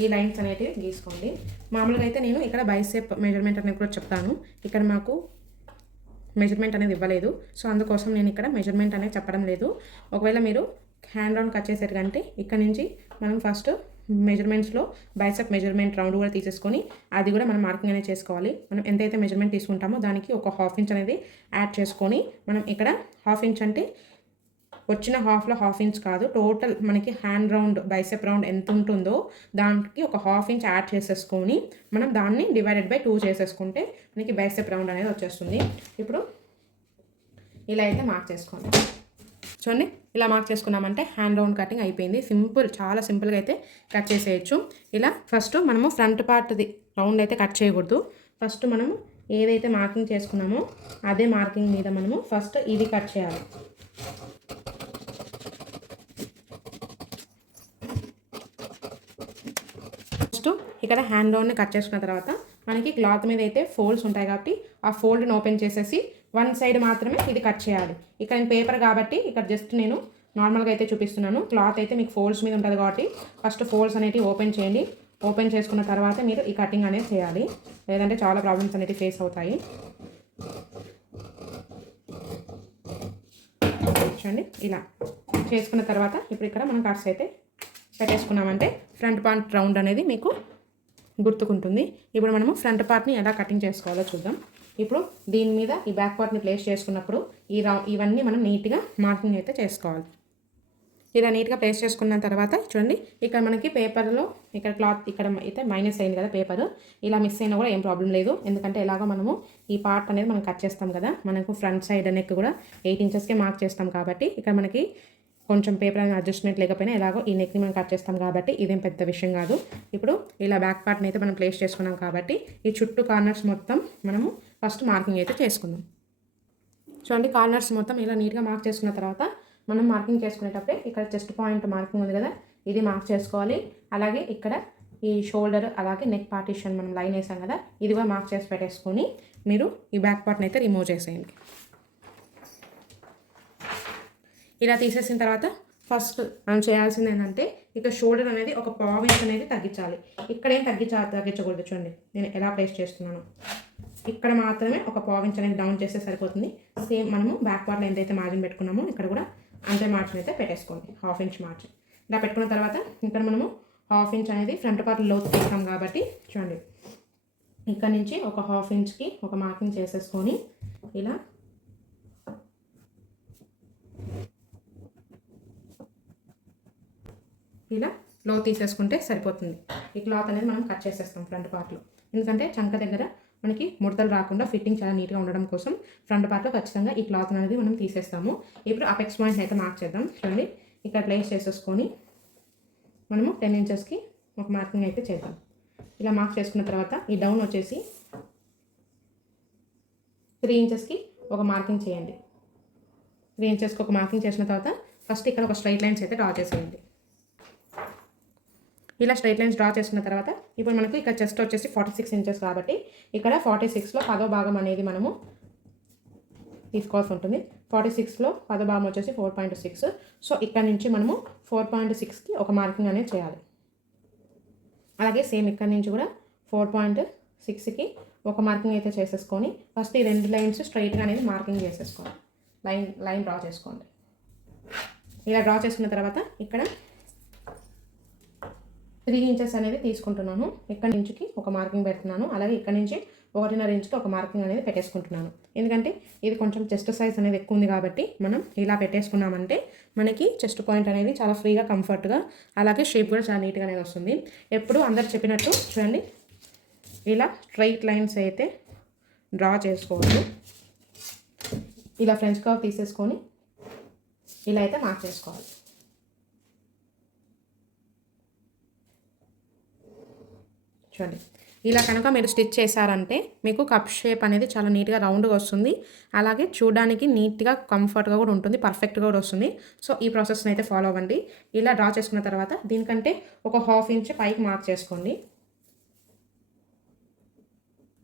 [SPEAKER 1] ఈ లైన్స్ అనేటివి గీసుకోండి. మామూలుగా అయితే నేను ఇక్కడ బైసెప్ మెజర్మెంట్ అనేది కూడా చెప్తాను. ఇక్కడ మాకు మెజర్మెంట్ అనేది ఇవ్వలేదు. సో అందుకోసం నేను ఇక్కడ మెజర్మెంట్ అనేది చెప్పడం లేదు. ఒకవేళ మీరు హ్యాండ్ రౌండ్ కట్ చేసారు కంటే ఇక్కడ నుంచి మనం ఫస్ట్ మెజర్మెంట్స్లో బైసెప్ మెజర్మెంట్ రౌండ్ కూడా తీసేసుకొని అది కూడా మనం మార్కింగ్ అనేది చేసుకోవాలి. మనం ఎంతైతే మెజర్మెంట్ తీసుకుంటామో దానికి ఒక హాఫ్ ఇంచ్ అనేది యాడ్ చేసుకొని మనం ఇక్కడ హాఫ్ ఇంచ్ అంటే వచ్చిన హాఫ్లో హాఫ్ ఇంచ్ కాదు టోటల్ మనకి హ్యాండ్ రౌండ్ బైసెప్ రౌండ్ ఎంత ఉంటుందో దానికి ఒక హాఫ్ ఇంచ్ యాడ్ చేసేసుకొని మనం దాన్ని డివైడెడ్ బై టూ చేసేసుకుంటే మనకి బైసెప్ రౌండ్ అనేది వచ్చేస్తుంది. ఇప్పుడు ఇలా అయితే మార్క్ చేసుకోండి. చూడండి. ఇలా మార్క్ చేసుకున్నామంటే హ్యాండ్ రౌండ్ కటింగ్ అయిపోయింది. సింపుల్ చాలా సింపుల్గా అయితే కట్ చేసేయచ్చు. ఇలా ఫస్ట్ మనము ఫ్రంట్ పార్ట్ది రౌండ్ అయితే కట్ చేయకూడదు. ఫస్ట్ మనము ఏదైతే మార్కింగ్ చేసుకున్నామో అదే మార్కింగ్ మీద మనము ఫస్ట్ ఇది కట్ చేయాలి. ఫస్ట్ ఇక్కడ హ్యాండ్ రౌండ్ని కట్ చేసుకున్న తర్వాత మనకి క్లాత్ మీద అయితే ఫోల్డ్స్ ఉంటాయి కాబట్టి ఆ ఫోల్డ్ని ఓపెన్ చేసేసి వన్ సైడ్ మాత్రమే ఇది కట్ చేయాలి. ఇక్కడ నేను పేపర్ కాబట్టి ఇక్కడ జస్ట్ నేను నార్మల్గా అయితే చూపిస్తున్నాను. క్లాత్ అయితే మీకు ఫోల్డ్స్ మీద ఉంటుంది కాబట్టి ఫస్ట్ ఫోల్డ్స్ అనేవి ఓపెన్ చేయండి. ఓపెన్ చేసుకున్న తర్వాత మీరు ఈ కటింగ్ అనేది చేయాలి. లేదంటే చాలా ప్రాబ్లమ్స్ అనేవి ఫేస్ అవుతాయి. చూడండి ఇలా చేసుకున్న తర్వాత ఇప్పుడు ఇక్కడ మనం కట్స్ అయితే పెట్టేసుకున్నామంటే ఫ్రంట్ పార్ట్ రౌండ్ అనేది మీకు గుర్తుకుంటుంది. ఇప్పుడు మనము ఫ్రంట్ పార్ట్ని ఎలా కటింగ్ చేసుకోవాలో చూద్దాం. ఇప్పుడు దీని మీద ఈ బ్యాక్ పార్ట్ని ప్లేస్ చేసుకున్నప్పుడు ఈ రౌ ఇవన్నీ మనం నీట్గా మార్కింగ్ అయితే చేసుకోవాలి. ఇలా నీట్గా ప్లేస్ చేసుకున్న తర్వాత చూడండి ఇక్కడ మనకి పేపర్లో ఇక్కడ క్లాత్ ఇక్కడ అయితే మైనస్ అయింది కదా పేపర్ ఇలా మిస్ అయినా కూడా ఏం ప్రాబ్లం లేదు. ఎందుకంటే ఎలాగో మనము ఈ పార్ట్ అనేది మనం కట్ చేస్తాం కదా. మనకు ఫ్రంట్ సైడ్ నెక్ కూడా ఎయిట్ ఇంచెస్కే మార్క్ చేస్తాం కాబట్టి ఇక్కడ మనకి కొంచెం పేపర్ అనేది అడ్జస్ట్మెంట్ లేకపోయినా ఎలాగో ఈ నెక్ని మనం కట్ చేస్తాం కాబట్టి ఇదేం పెద్ద విషయం కాదు. ఇప్పుడు ఇలా బ్యాక్ పార్ట్ని అయితే మనం ప్లేస్ చేసుకున్నాం కాబట్టి ఈ చుట్టూ కార్నర్స్ మొత్తం మనము ఫస్ట్ మార్కింగ్ అయితే చేసుకుందాం. చూడండి కార్నర్స్ మొత్తం ఇలా నీట్గా మార్క్ చేసుకున్న తర్వాత మనం మార్కింగ్ చేసుకునేటప్పుడే ఇక్కడ చెస్ట్ పాయింట్ మార్కింగ్ ఉంది కదా ఇది మార్క్ చేసుకోవాలి. అలాగే ఇక్కడ ఈ షోల్డర్ అలాగే నెక్ పార్టీషన్ మనం లైన్ వేసాం కదా ఇది కూడా మార్క్ చేసి పెట్టేసుకొని మీరు ఈ బ్యాక్ పార్ట్ని అయితే రిమూవ్ చేసేయండి. ఇలా తీసేసిన తర్వాత ఫస్ట్ మనం చేయాల్సింది ఏంటంటే ఇక షోల్డర్ అనేది ఒక పావు ఇంచ్ అనేది తగ్గించాలి. ఇక్కడేం తగ్గించ తగ్గించకూడదు చూడండి నేను ఎలా ప్లేస్ చేస్తున్నాను. ఇక్కడ మాత్రమే ఒక పావు అనేది డౌన్ చేస్తే సరిపోతుంది. సేమ్ మనము బ్యాక్ పార్ట్లో ఎంతైతే మార్జిన్ పెట్టుకున్నామో. ఇక్కడ కూడా అంతే మార్జిన్ అయితే పెట్టేసుకోండి. హాఫ్ ఇంచ్ మార్జిన్ ఇలా పెట్టుకున్న తర్వాత ఇక్కడ మనము హాఫ్ ఇంచ్ అనేది ఫ్రంట్ పార్ట్ లోతు తీస్తాం కాబట్టి చూడండి. ఇక్కడ నుంచి ఒక హాఫ్ ఇంచ్కి ఒక మార్కింగ్ చేసేసుకొని ఇలా ఇలా లో తీసేసుకుంటే సరిపోతుంది. ఈ క్లాత్ అనేది మనం కట్ చేసేస్తాం ఫ్రంట్ పార్ట్లో ఎందుకంటే చంక దగ్గర మనకి ముడతలు రాకుండా ఫిట్టింగ్ చాలా నీట్గా ఉండడం కోసం ఫ్రంట్ పార్ట్లో ఖచ్చితంగా ఈ క్లాత్ అనేది మనం తీసేస్తాము. ఇప్పుడు అపెక్స్ పాయింట్ అయితే మార్క్ చేద్దాం. చూడండి ఇక్కడ ప్లేస్ చేసేసుకొని మనము టెన్ ఇంచెస్కి ఒక మార్కింగ్ అయితే చేద్దాం. ఇలా మార్క్ చేసుకున్న తర్వాత ఈ డౌన్ వచ్చేసి త్రీ ఇంచెస్కి ఒక మార్కింగ్ చేయండి. త్రీ ఇంచెస్కి ఒక మార్కింగ్ చేసిన తర్వాత ఫస్ట్ ఇక్కడ ఒక స్ట్రైట్ లైన్స్ అయితే డ్రా చేసేయండి. ఇలా స్ట్రైట్ లైన్స్ డ్రా చేసుకున్న తర్వాత ఇప్పుడు మనకు ఇక్కడ చెస్ట్ వచ్చేసి ఫార్టీ సిక్స్ ఇంచెస్ కాబట్టి ఇక్కడ ఫార్టీ సిక్స్లో పదో భాగం అనేది మనము తీసుకోవాల్సి ఉంటుంది. ఫార్టీ సిక్స్లో పదో భాగం వచ్చేసి ఫోర్ పాయింట్ సిక్స్ సో ఇక్కడ నుంచి మనము ఫోర్ పాయింట్ సిక్స్కి ఒక మార్కింగ్ అనేది చేయాలి. అలాగే సేమ్ ఇక్కడ నుంచి కూడా ఫోర్ పాయింట్ సిక్స్కి ఒక మార్కింగ్ అయితే చేసేసుకొని ఫస్ట్ ఈ రెండు లైన్స్ స్ట్రైట్గా అనేది మార్కింగ్ చేసేసుకోండి లైన్ లైన్ డ్రా చేసుకోండి. ఇలా డ్రా చేసుకున్న తర్వాత ఇక్కడ త్రీ ఇంచెస్ అనేది తీసుకుంటున్నాను. ఇక్కడ నుంచికి ఒక మార్కింగ్ పెడుతున్నాను. అలాగే ఇక్కడ నుంచి ఒకటిన్నర ఇంచుకి ఒక మార్కింగ్ అనేది పెట్టేసుకుంటున్నాను. ఎందుకంటే ఇది కొంచెం చెస్ట్ సైజ్ అనేది ఎక్కువ ఉంది కాబట్టి మనం ఇలా పెట్టేసుకున్నామంటే మనకి చెస్ట్ పాయింట్ అనేది చాలా ఫ్రీగా కంఫర్ట్గా అలాగే షేప్ కూడా చాలా నీట్గా అనేది వస్తుంది. ఎప్పుడు అందరు చెప్పినట్టు చూడండి. ఇలా స్ట్రైట్ లైన్స్ అయితే డ్రా చేసుకోవచ్చు ఇలా ఫ్రెంచ్ కర్వ్ తీసేసుకొని ఇలా అయితే మార్క్ చేసుకోవాలి. చూడండి. ఇలా కనుక మీరు స్టిచ్ చేశారంటే మీకు కప్ షేప్ అనేది చాలా నీట్గా రౌండ్గా వస్తుంది. అలాగే చూడడానికి నీట్గా కంఫర్ట్గా కూడా ఉంటుంది. పర్ఫెక్ట్గా కూడా వస్తుంది. సో ఈ ప్రాసెస్ని అయితే ఫాలో అవ్వండి. ఇలా డ్రా చేసుకున్న తర్వాత దీనికంటే ఒక హాఫ్ ఇంచ్ పైకి మార్క్ చేసుకోండి.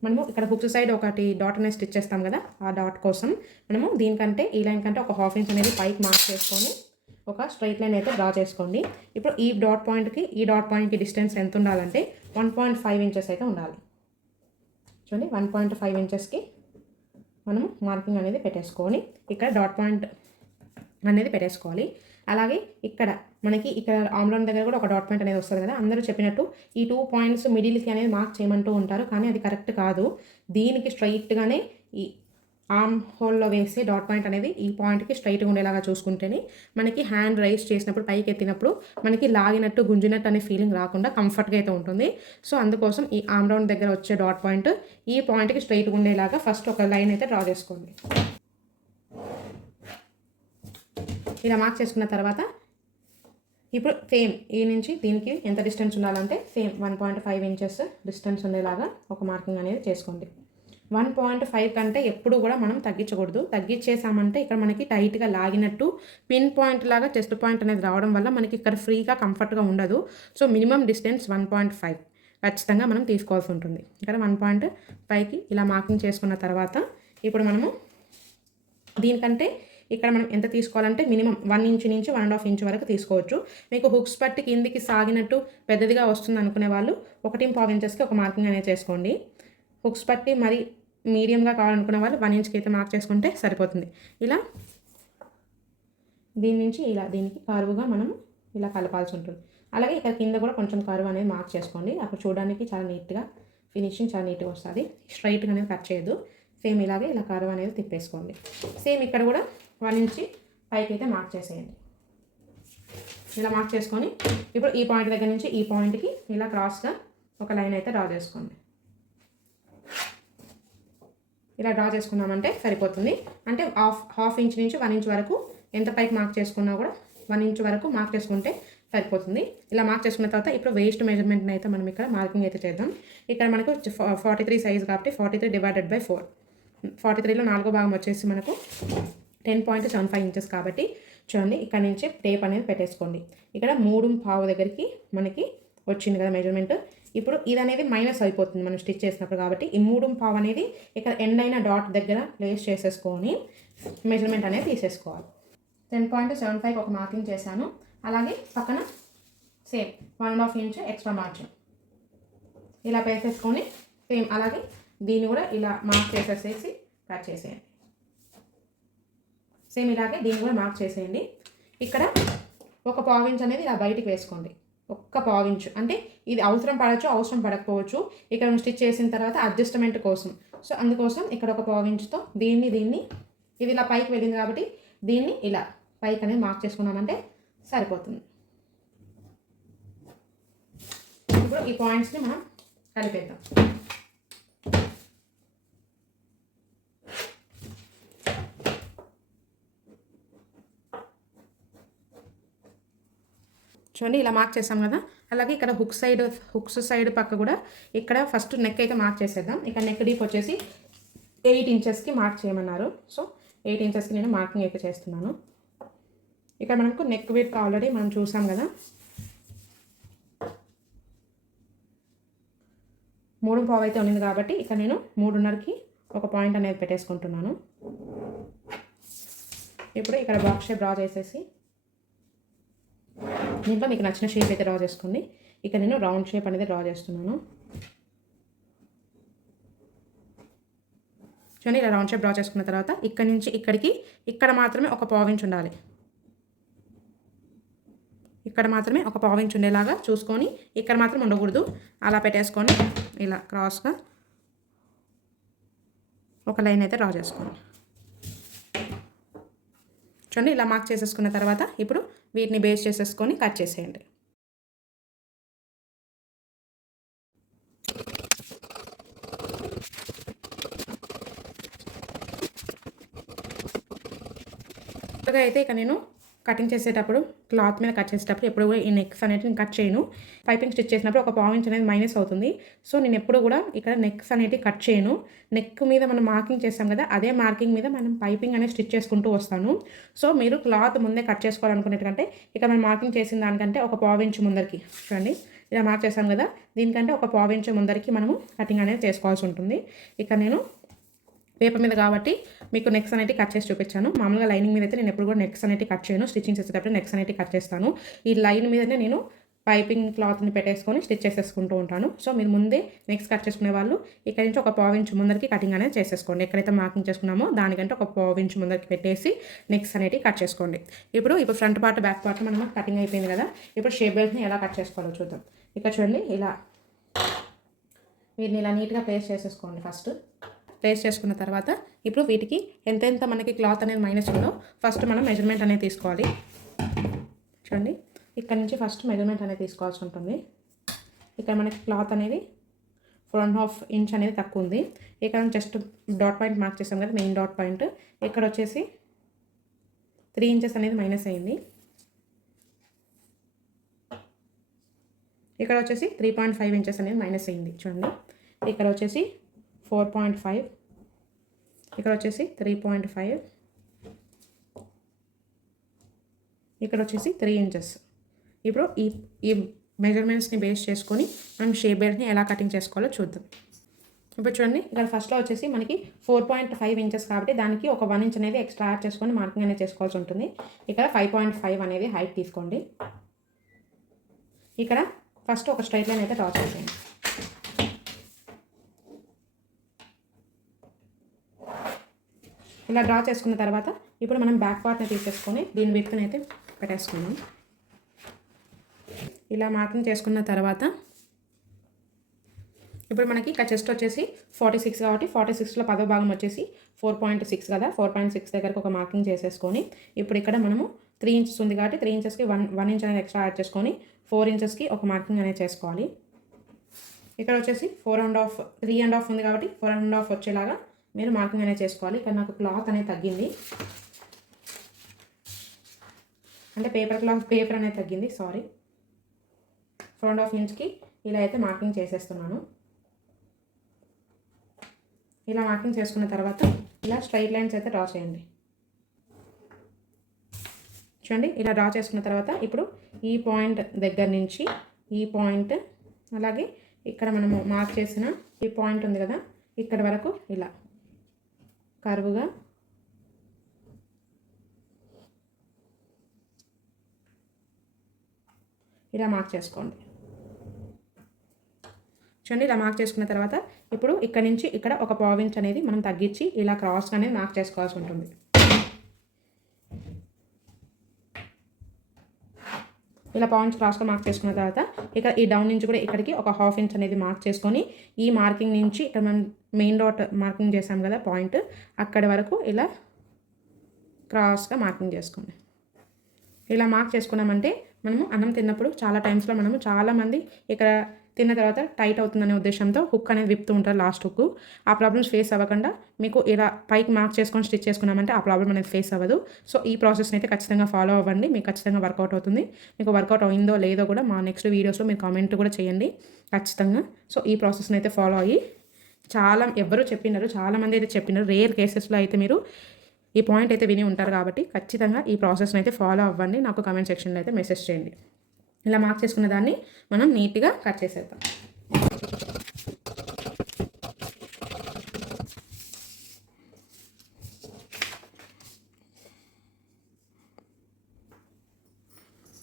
[SPEAKER 1] మనము ఇక్కడ హుక్స్ సైడ్ ఒకటి డాట్ అనేది స్టిచ్ చేస్తాం కదా ఆ డాట్ కోసం. మనము దీనికంటే ఈ లైన్ కంటే ఒక హాఫ్ ఇంచ్ అనేది పైకి మార్క్ చేసుకొని ఒక స్ట్రైట్ లైన్ అయితే డ్రా చేసుకోండి. ఇప్పుడు ఈ డాట్ పాయింట్కి ఈ డాట్ పాయింట్కి డిస్టెన్స్ ఎంత ఉండాలంటే వన్ పాయింట్ ఫైవ్ ఇంచెస్ అయితే ఉండాలి. చూడండి వన్ పాయింట్ ఫైవ్ ఇంచెస్కి మనం మార్కింగ్ అనేది పెట్టేసుకొని ఇక్కడ డాట్ పాయింట్ అనేది పెట్టేసుకోవాలి. అలాగే ఇక్కడ మనకి ఇక్కడ ఆమ్లోన్ దగ్గర కూడా ఒక డాట్ పాయింట్ అనేది వస్తుంది కదా అందరూ చెప్పినట్టు ఈ టూ పాయింట్స్ మిడిల్కి అనేది మార్క్ చేయమంటూ ఉంటారు కానీ అది కరెక్ట్ కాదు. దీనికి స్ట్రైట్గానే ఈ ఆర్మ్ హోల్లో వేసే డాట్ పాయింట్ అనేది ఈ పాయింట్కి స్ట్రైట్గా ఉండేలాగా చూసుకుంటేనే మనకి హ్యాండ్ రైస్ చేసినప్పుడు పైకి ఎత్తినప్పుడు మనకి లాగినట్టు గుంజినట్టు అనే ఫీలింగ్ రాకుండా కంఫర్ట్గా అయితే ఉంటుంది. సో అందుకోసం ఈ ఆర్మ్ రౌండ్ దగ్గర వచ్చే డాట్ పాయింట్ ఈ పాయింట్కి స్ట్రైట్గా ఉండేలాగా ఫస్ట్ ఒక లైన్ అయితే డ్రా చేసుకోండి. ఇలా మార్క్ చేసుకున్న తర్వాత ఇప్పుడు సేమ్ ఈ నుంచి దీనికి ఎంత డిస్టెన్స్ ఉండాలంటే same one point five inches distance ఉండేలాగా ఒక మార్కింగ్ అనేది చేసుకోండి. వన్ పాయింట్ ఫైవ్ కంటే ఎప్పుడు కూడా మనం తగ్గించకూడదు. తగ్గించేసామంటే ఇక్కడ మనకి టైట్గా లాగినట్టు పిన్ పాయింట్ లాగా చెస్ట్ పాయింట్ అనేది రావడం వల్ల మనకి ఇక్కడ ఫ్రీగా కంఫర్ట్గా ఉండదు. So minimum distance one point five. ఖచ్చితంగా మనం తీసుకోవాల్సి ఉంటుంది. ఇక్కడ వన్ పాయింట్ ఫైవ్కి ఇలా మార్కింగ్ చేసుకున్న తర్వాత ఇప్పుడు మనము దీనికంటే ఇక్కడ మనం ఎంత తీసుకోవాలంటే మినిమం వన్ ఇంచ్ నుంచి వన్ అండ్ హాఫ్ ఇంచ్ వరకు తీసుకోవచ్చు. మీకు హుక్స్ పట్టి కిందికి సాగినట్టు పెద్దదిగా వస్తుంది అనుకునే వాళ్ళు ఒకటి పావు ఇంచెస్కి ఒక మార్కింగ్ అనేది చేసుకోండి. హుక్స్ పట్టి మరి మీడియంగా కావాలనుకున్న వాళ్ళు వన్ ఇంచ్కి అయితే మార్క్ చేసుకుంటే సరిపోతుంది. ఇలా దీని నుంచి ఇలా దీనికి కారువుగా మనం ఇలా కలపాల్సి ఉంటుంది. అలాగే ఇక్కడ కింద కూడా కొంచెం కరువు అనేది మార్క్ చేసుకోండి. అప్పుడు చూడడానికి చాలా నీట్గా ఫినిషింగ్ చాలా నీట్గా వస్తుంది. స్ట్రైట్గా అనేది కట్ చేయదు సేమ్ ఇలాగే ఇలా కరువు అనేది తిప్పేసుకోండి. సేమ్ ఇక్కడ కూడా వన్ ఇంచి పైకి అయితే మార్క్ చేసేయండి. ఇలా మార్క్ చేసుకొని ఇప్పుడు ఈ పాయింట్ దగ్గర నుంచి ఈ పాయింట్కి ఇలా క్రాస్గా ఒక లైన్ అయితే డ్రా చేసుకోండి. ఇలా డ్రా చేసుకున్నామంటే సరిపోతుంది. అంటే హాఫ్ హాఫ్ ఇంచ్ నుంచి వన్ ఇంచ్ వరకు ఎంత పైకి మార్క్ చేసుకున్నా కూడా వన్ ఇంచ్ వరకు మార్క్ చేసుకుంటే సరిపోతుంది. ఇలా మార్క్ చేసుకున్న తర్వాత ఇప్పుడు వేస్ట్ మెజర్మెంట్ని అయితే మనం ఇక్కడ మార్కింగ్ అయితే చేద్దాం. ఇక్కడ మనకు ఫార్టీ త్రీ సైజ్ కాబట్టి forty three divided by four forty త్రీలో నాలుగో భాగం వచ్చేసి మనకు ten point seven five inches కాబట్టి చూడండి ఇక్కడ నుంచి టేప్ అనేది పెట్టేసుకోండి. ఇక్కడ మూడు పావు దగ్గరికి మనకి వచ్చింది కదా మెజర్మెంట్ ఇప్పుడు ఇది అనేది మైనస్ అయిపోతుంది. మనం స్టిచ్ చేసినప్పుడు కాబట్టి ఈ మూడు పావు అనేది ఇక్కడ ఎండ్ అయిన డాట్ దగ్గర ప్లేస్ చేసేసుకొని మెజర్మెంట్ అనేది తీసేసుకోవాలి. టెన్ పాయింట్ సెవెన్ ఫైవ్ ఒక మార్కింగ్ చేశాను. అలాగే పక్కన same one and half inch extra margin ఇలా వేసేసుకొని సేమ్ అలాగే దీన్ని కూడా ఇలా మార్క్ చేసేసేసి కట్ చేసేయండి. సేమ్ ఇలాగే దీన్ని కూడా మార్క్ చేసేయండి. ఇక్కడ ఒక పావించ్ అనేది ఇలా బయటికి వేసుకోండి. ఒక్క పావించు అంటే ఇది అవసరం పడవచ్చు అవసరం పడకపోవచ్చు. ఇక్కడ స్టిచ్ చేసిన తర్వాత అడ్జస్ట్మెంట్ కోసం. సో అందుకోసం ఇక్కడ ఒక పావించుతో దీన్ని దీన్ని ఇది ఇలా పైకి వెళ్ళింది కాబట్టి దీన్ని ఇలా పైకి అనేది మార్క్ చేసుకున్నామంటే సరిపోతుంది. ఇప్పుడు ఈ పాయింట్స్ని మనం కలిపేద్దాం. చూడండి ఇలా మార్క్ చేసాం కదా. అలాగే ఇక్కడ హుక్ సైడ్ హుక్స్ సైడ్ పక్క కూడా ఇక్కడ ఫస్ట్ నెక్ అయితే మార్క్ చేసేద్దాం. ఇక్కడ నెక్ డీప్ వచ్చేసి ఎయిట్ ఇంచెస్కి మార్క్ చేయమన్నారు. సో ఎయిట్ ఇంచెస్కి నేను మార్కింగ్ అయితే చేస్తున్నాను. ఇక్కడ మనకు నెక్ విత్ ఆల్రెడీ మనం చూసాం కదా. మూడు పావు అయితే ఉన్నింది కాబట్టి ఇక్కడ నేను మూడున్నరకి ఒక పాయింట్ అనేది పెట్టేసుకుంటున్నాను. ఇప్పుడు ఇక్కడ బాక్స్ షేప్ డ్రా చేసేసి దీంట్లో మీకు నచ్చిన షేప్ అయితే డ్రా చేసుకోండి ఇక నేను రౌండ్ షేప్ అనేది డ్రా చేస్తున్నాను. చూడండి ఇలా రౌండ్ షేప్ డ్రా చేసుకున్న తర్వాత ఇక్కడ నుంచి ఇక్కడికి ఇక్కడ మాత్రమే ఒక పావించ్ ఉండాలి. ఇక్కడ మాత్రమే ఒక పావించ్ ఉండేలాగా చూసుకొని ఇక్కడ మాత్రం ఉండకూడదు. అలా పెట్టేసుకొని ఇలా క్రాస్గా ఒక లైన్ అయితే డ్రా చేసుకోండి. చూడండి ఇలా మార్క్ చేసేసుకున్న తర్వాత ఇప్పుడు వీటిని బేస్ చేసేసుకొని కట్ చేసేయండి. అయితే ఇక నేను కటింగ్ చేసేటప్పుడు క్లాత్ మీద కట్ చేసేటప్పుడు ఎప్పుడు కూడా ఈ నెక్స్ అనేది నేను కట్ చేయను. పైపింగ్ స్టిచ్ చేసినప్పుడు ఒక పావు ఇంచ్ అనేది మైనస్ అవుతుంది. సో నేను ఎప్పుడు కూడా ఇక్కడ నెక్స్ అనేది కట్ చేయను. నెక్ మీద మనం మార్కింగ్ చేస్తాం కదా అదే మార్కింగ్ మీద మనం పైపింగ్ అనేది స్టిచ్ చేసుకుంటూ వస్తాను. సో మీరు క్లాత్ ముందే కట్ చేసుకోవాలనుకునేటంటే ఇక్కడ మనం మార్కింగ్ చేసిన దానికంటే ఒక పావు ఇంచ్ ముందరికి చూడండి. ఇలా మార్క్ చేస్తాం కదా దీనికంటే ఒక పావు ఇంచ్ ముందరికి మనము కటింగ్ అనేది చేసుకోవాల్సి ఉంటుంది. ఇక నేను పేపర్ మీద కాబట్టి మీకు నెక్స్ అనేది కట్ చేసి చూపించాను. మామూలుగా లైనింగ్ మీద అయితే నేను ఎప్పుడు కూడా నెక్స్ అనేది కట్ చేయను. స్టిచ్చింగ్ చేసేటప్పుడు నెక్స్ అనేది కట్ చేస్తాను. ఈ లైన్ మీదనే నేను పైపింగ్ క్లాత్ని పెట్టేసుకొని స్టిచ్ చేసేసుకుంటూ ఉంటాను. సో మీరు ముందే నెక్స్ట్ కట్ చేసుకునే వాళ్ళు ఇక్కడ నుంచి ఒక పావు ఇంచు ముందరికి కటింగ్ అనేది చేసేసుకోండి. ఎక్కడైతే మార్కింగ్ చేసుకున్నామో దానికంటే ఒక పావించ్ ఇంచు ముందరికి పెట్టేసి నెక్స్ట్ అనేది కట్ చేసుకోండి. ఇప్పుడు ఇప్పుడు ఫ్రంట్ పార్ట్ బ్యాక్ పార్ట్ మనం కటింగ్ అయిపోయింది కదా? ఇప్పుడు షేప్ బెల్ట్ని ఎలా కట్ చేసుకోవాలో చూద్దాం. ఇక్కడ చూడండి ఇలా వీటిని ఇలా నీట్గా ప్లేస్ చేసేసుకోండి ఫస్ట్. ప్లేస్ చేసుకున్న తర్వాత ఇప్పుడు వీటికి ఎంతెంత మనకి క్లాత్ అనేది మైనస్ ఉందో ఫస్ట్ మనం మెజర్మెంట్ అనేది తీసుకోవాలి. చూడండి ఇక్కడ నుంచి ఫస్ట్ మెజర్మెంట్ అనేది తీసుకోవాల్సి ఉంటుంది. ఇక్కడ మనకి క్లాత్ అనేది ఫోర్ అండ్ హాఫ్ ఇంచ్ అనేది తక్కువ ఉంది. ఇక్కడ జస్ట్ డాట్ పాయింట్ మార్క్ చేసాం కదా మెయిన్ డాట్ పాయింట్ ఇక్కడ వచ్చేసి త్రీ ఇంచెస్ అనేది మైనస్ అయింది. ఇక్కడ వచ్చేసి త్రీ పాయింట్ ఫైవ్ ఇంచెస్ అనేది మైనస్ అయింది. చూడండి ఇక్కడ వచ్చేసి ఫోర్ పాయింట్ ఫైవ్. ఇక్కడ వచ్చేసి త్రీ పాయింట్ ఫైవ్. ఇక్కడ వచ్చేసి త్రీ ఇంచెస్. ఇప్పుడు ఈ ఈ మెజర్మెంట్స్ని బేస్ చేసుకొని మనం షేప్ బెల్ట్ని ఎలా కటింగ్ చేసుకోవాలో చూద్దాం. ఇప్పుడు చూడండి ఇక్కడ ఫస్ట్లో వచ్చేసి మనకి ఫోర్ పాయింట్ ఫైవ్ ఇంచెస్ కాబట్టి దానికి ఒక వన్ ఇంచ్ అనేది ఎక్స్ట్రా యాడ్ చేసుకొని మార్కింగ్ అనేది చేసుకోవాల్సి ఉంటుంది. ఇక్కడ ఫైవ్ పాయింట్ ఫైవ్ అనేది హైట్ తీసుకోండి. ఇక్కడ ఫస్ట్ ఒక స్ట్రైట్ లైన్ అయితే డ్రా చేసేయండి. ఇలా డ్రా చేసుకున్న తర్వాత ఇప్పుడు మనం బ్యాక్ పార్ట్ని తీసేసుకొని దీని విత్తుని అయితే పెట్టేసుకున్నాం ఇలా మార్కింగ్ చేసుకున్న తర్వాత ఇప్పుడు మనకి ఇక్కడ చెస్ట్ వచ్చేసి ఫార్టీ సిక్స్ కాబట్టి ఫార్టీ సిక్స్లో పదో భాగం వచ్చేసి ఫోర్ పాయింట్ సిక్స్ కదా. ఫోర్ పాయింట్ సిక్స్ దగ్గరకు ఒక మార్కింగ్ చేసేసుకొని ఇప్పుడు ఇక్కడ మనము త్రీ ఇంచెస్ ఉంది కాబట్టి త్రీ ఇంచెస్కి వన్ వన్ ఇంచ్ అనేది ఎక్స్ట్రా యాడ్ చేసుకొని ఫోర్ ఇంచెస్కి ఒక మార్కింగ్ అనేది చేసుకోవాలి. ఇక్కడ వచ్చేసి four and half three and half ఉంది కాబట్టి ఫోర్ అండ్ హాఫ్ వచ్చేలాగా మీరు మార్కింగ్ అనేది చేసుకోవాలి. ఇక్కడ నాకు క్లాత్ అనేది తగ్గింది. అంటే పేపర్ క్లాత్ పేపర్ అనేది తగ్గింది. సారీ. ఫోర్ అండ్ హాఫ్ ఇంచ్కి ఇలా అయితే మార్కింగ్ చేసేస్తున్నాను. ఇలా మార్కింగ్ చేసుకున్న తర్వాత ఇలా స్ట్రైట్ లైన్స్ అయితే డ్రా చేయండి. చూడండి ఇలా డ్రా చేసుకున్న తర్వాత ఇప్పుడు ఈ పాయింట్ దగ్గర నుంచి ఈ పాయింట్ అలాగే ఇక్కడ మనము మార్క్ చేసిన ఈ పాయింట్ ఉంది కదా ఇక్కడ వరకు ఇలా. కరువుగా? ఇలా మార్క్ చేసుకోండి. చూడండి ఇలా మార్క్ చేసుకున్న తర్వాత ఇప్పుడు ఇక్కడ నుంచి ఇక్కడ ఒక పావించ్ అనేది మనం తగ్గించి ఇలా క్రాస్ అనేది మార్క్ చేసుకోవాల్సి ఉంటుంది. ఇలా పాయింట్స్ క్రాస్గా మార్క్ చేసుకున్న తర్వాత ఇక్కడ ఈ డౌన్ నుంచి కూడా ఇక్కడికి ఒక హాఫ్ ఇంచ్ అనేది మార్క్ చేసుకొని ఈ మార్కింగ్ నుంచి ఇక్కడ మనం మెయిన్ డాట్ మార్కింగ్ చేసాం కదా పాయింట్ అక్కడి వరకు ఇలా క్రాస్గా మార్కింగ్ చేసుకోండి. ఇలా మార్క్ చేసుకున్నామంటే మనము అన్నం తిన్నప్పుడు చాలా టైమ్స్లో మనము చాలామంది ఇక్కడ తిన్న తర్వాత టైట్ అవుతుందనే ఉద్దేశంతో హుక్ అనేది విప్పుతూ ఉంటారు లాస్ట్ హుక్ ఆ ప్రాబ్లమ్స్ ఫేస్ అవ్వకుండా మీకు ఇలా పైకి మార్క్ చేసుకొని స్టిచ్ చేసుకున్నామంటే ఆ ప్రాబ్లమ్ అనేది ఫేస్ అవ్వదు. సో ఈ ప్రాసెస్ని అయితే ఖచ్చితంగా ఫాలో అవ్వండి మీకు ఖచ్చితంగా వర్కౌట్ అవుతుంది. మీకు వర్కౌట్ అయిందో లేదో కూడా మా నెక్స్ట్ వీడియోస్లో మీరు కామెంట్ కూడా చేయండి ఖచ్చితంగా. సో ఈ ప్రాసెస్ని అయితే ఫాలో అయ్యి చాలా ఎవరు చెప్పినారు చాలామంది అయితే చెప్పినారు. రేర్ కేసెస్లో అయితే మీరు ఈ పాయింట్ అయితే విని ఉంటారు కాబట్టి ఖచ్చితంగా ఈ ప్రాసెస్ని అయితే ఫాలో అవ్వండి. నాకు కమెంట్ సెక్షన్లో అయితే మెసేజ్ చేయండి. ఇలా మార్క్ చేసుకున్న దాన్ని మనం నీట్గా కట్ చేసేద్దాం.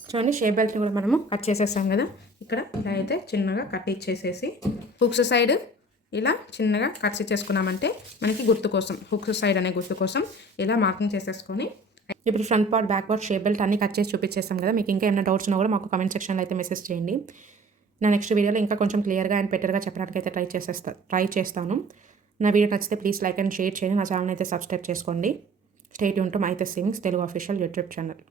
[SPEAKER 1] చూడండి షేప్ బెల్ట్ని కూడా మనము కట్ చేసేసాం కదా. ఇక్కడ ఇలా అయితే చిన్నగా కట్ ఇచ్చేసేసి హుక్స్ సైడ్ ఇలా చిన్నగా కట్స్ ఇచ్చేసుకున్నామంటే మనకి గుర్తు కోసం హుక్స్ సైడ్ అనే గుర్తు కోసం ఇలా మార్కింగ్ చేసేసుకొని ఇప్పుడు front part back part shape belt అన్ని కట్ చేసి చూపించేస్తాం కదా. మీకు ఇంకా ఏమైనా డౌట్స్ ఉన్నా కూడా మాకు కమెంట్ సెక్షన్లో అయితే మెసేజ్ చేయండి. నా నెక్స్ట్ వీడియోలో ఇంకా కొంచెం క్లియర్గా అండ్ బెటర్గా చెప్పడానికి అయితే ట్రై చేసేస్తా ట్రై చేస్తాను. నా వీడియో నచ్చితే ప్లీజ్ లైక్ అండ్ షేర్ చేయండి. నా ఛానల్ అయితే సబ్స్క్రైబ్ చేసుకోండి. స్టేట్ ఉంటాం అయితే sings Telugu official YouTube channel